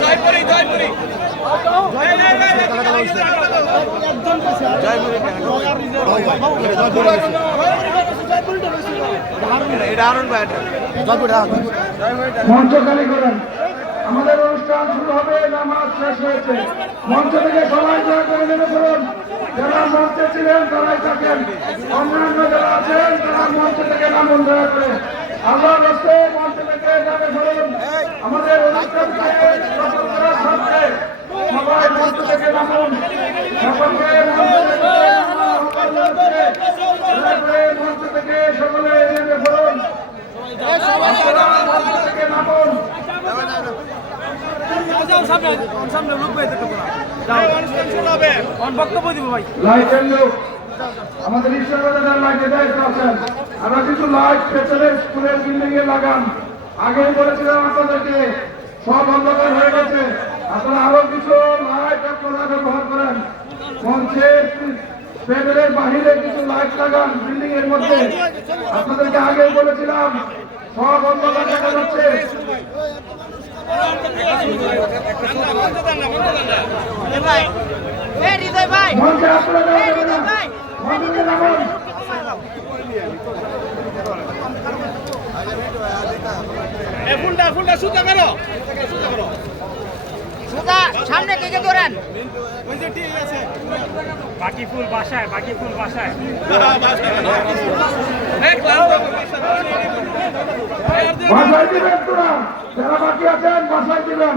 জয়পুরি জয়পুরি জয়পুরি মঞ্চ করেন। আমাদের অনুষ্ঠান শুরু হবে, নামাজ শেষ হয়েছে। মঞ্চ থেকে সবাই দয়া করে নেমে পড়ুন। যারা মঞ্চে ছিলেন তারাই থাকেন। অন্যান্য যারা আছেন, তারা মঞ্চ থেকে নামুন দয়া করে। আল্লাহ মঞ্চ থেকে আমাদের অনুষ্ঠানকে সফল করার স্বার্থে সবাই মঞ্চ থেকে নামুন সকলকে মঞ্চ থেকে আহ্বান জানাচ্ছি। দয়া করে মঞ্চ থেকে সকলে নেমে পড়ুন আপনারা মঞ্চ থেকে নামুন লাইটের লোক আমাদের আমরা কিছু লাইট পেছনে স্কুলের বিল্ডিং এ লাগান। আগে বলেছিলাম আপনাদেরকে, সব অন্ধকার হয়ে গেছে। আপনারা আরও কিছু লাইট আপনারা ব্যবহার করেন। মঞ্চের প্যানেলের বাহিরে কিছু লাইট লাগান বিল্ডিং এর মধ্যে। আপনাদেরকে আগে বলেছিলাম, সব অন্ধকার ভাই এ হৃদয় ভাই মঞ্চে আপনারা এ যাবেন হৃদয় না ভাই মঞ্চে নামুন সুতা সামনে থেকে ধরেন। বাকি ফুল বাসায় বাকি ফুল বাসায়। বাসায় দিবেন তোরা যারা বাকি আছেন বাসায় দিবেন।